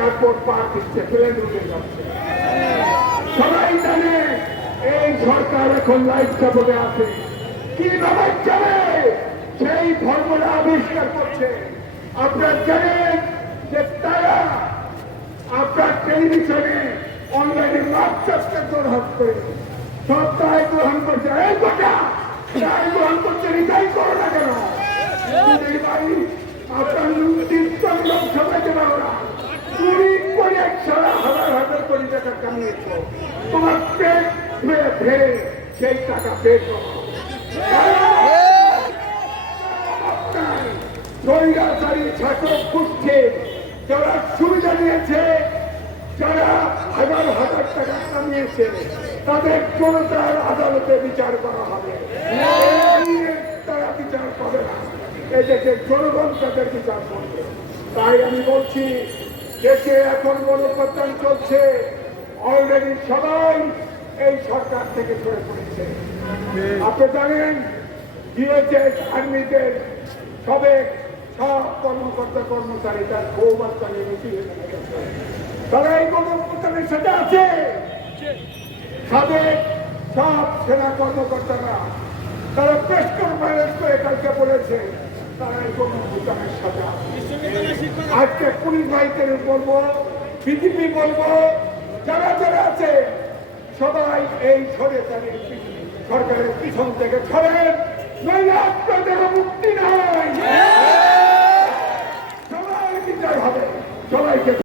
Airport পার দিচ্ছে, plane উঠে যাচ্ছে। সবাই জানে এই সরকার এখন লাইফ সাপোর্টে আছে। কিভাবে চলে সেই ফর্মুলা আবিষ্কার করছে। আপনারা জানেন যে তারা আপনার টেলিভিশনে অনলাইনে বাচ্চাকে গ্রহণ করে সব দায় গ্রহণ করছে। এই কথা দায় গ্রহণ করছে, রিটাই করো না কেন? আপনার লোকসভায় যারা ওরা চুরি করে সারা হাজার হাজার কোটি টাকা কামিয়েছ, তোমার পেট ভেয়ে সেই টাকা পেট দৈরাচারী ছাত্র খুঁজছে, যারা সুবিধা নিয়েছে, যারা হাজার হাজার টাকা কামিয়েছে, তাদের জনতার আদালতে বিচার করা হবে। তারা বিচার পাবে না, এই দেশের জনগণ তাদের বিচার করবে। তাই আমি বলছি, দেশে এখন গণপ্রত্যান চলছে, অলরেডি সবাই এই সরকার থেকে সরে পড়েছে। আপনি জানেন ডিএসএস আর্মিদের সব কর্মকর্তা কর্মচারী তার বৌবাচ্চা নিয়ে বেশি তারা এই গণপ্রত্যানের সাথে আছে। সাবেক সব সেনা কর্মকর্তারা তারা প্রেস কনফারেন্স করে কালকে বলেছে তারা এই গণপ্রত্যানের সাথে আছে। আজকে পুলিশ ভাইদের বলবো, বিজেপি বলবো, যারা যারা আছে সবাই এই সরকারের পিছন থেকে ছড়েন, নইলে আপনাদের মুক্তি নাই। সবাই বিচার হবে, সবাইকে